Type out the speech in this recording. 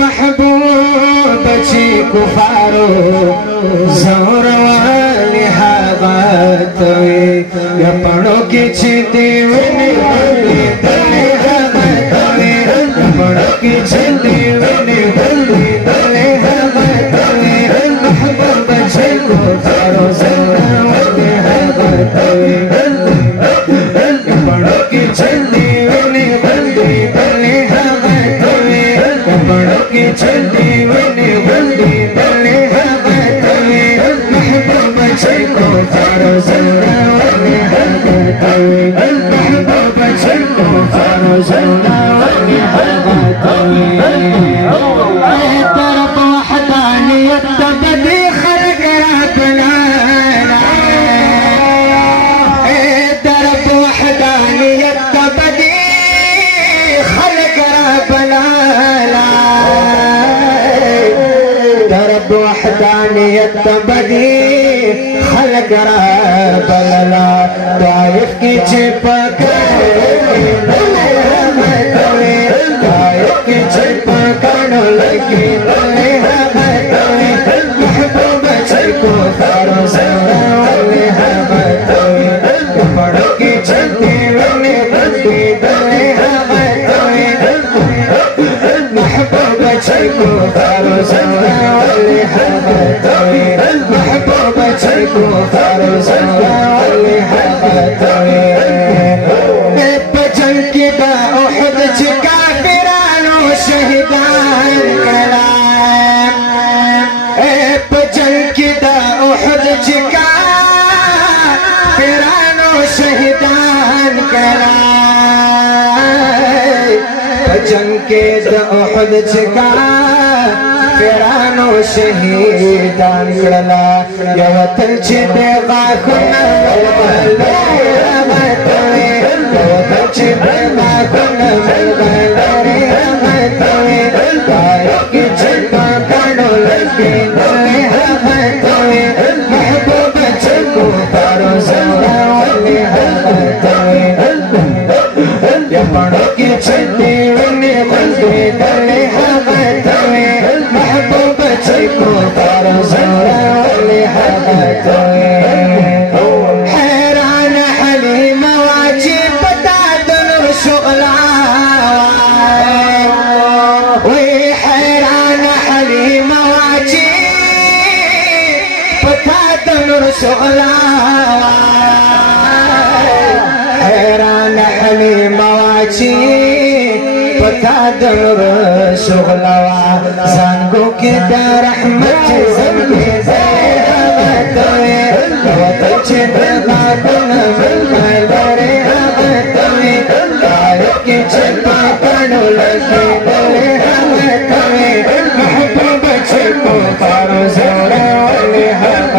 محبوب چی کفارو زور والی حباتوی یا پڑو کی چی دیونی بلی دلی حباتوی یا پڑو کی چی دیونی بلی دلی حباتوی محبوب چی کفارو زور والی حباتوی یا پڑو کی چی دیونی بلی دلی حباتوی یا پڑو کی چی دیونی بلی دلی حباتوی محبوب چی کفارو زور والی حباتوی محبوب چی کفارو زور والی حباتوی طرف وحدانیت تبدی خلق ربنا طرف وحدانیت تبدی خلق ربنا طرف وحدانیت تبدی خلق ربنا طائف کی چھپک طائف کی چھپک لگی دلی حباتوی محبوب چی کفارو زور والی حباتوی پڑو کی چلتی ونی بندی دلی حباتوی محبوب چی کفارو زور والی حباتوی محبوب چی کفارو زور والی حباتوی بجن کی دا احد چی کافرانو شہدان کلام بجن کی دا احد چی کافرانو شہدان کلام بجن کی دا احد چی کافرانو شہیدان کللا یا وطن چی دے غاکنا ملبلی حباتوی یا وطن چی دے غاکنا ملبلی حباتوی طائف کی چھپا کنو لگی دلی حباتوی محبوب چی کفارو زور والی حباتوی یا پڑو کی چھتی ونی بندی دلی حباتوی محبوب چی کفارو زور والی حباتوی حیران حلیم واجی پتا دنر شغلا وی حیران حلیم واجی پتا دنر شغلا حیران حلیم واجی پتا دنر شغلا زنگو کی دا رحمت زنگی زی حباتوی وطن چی دغا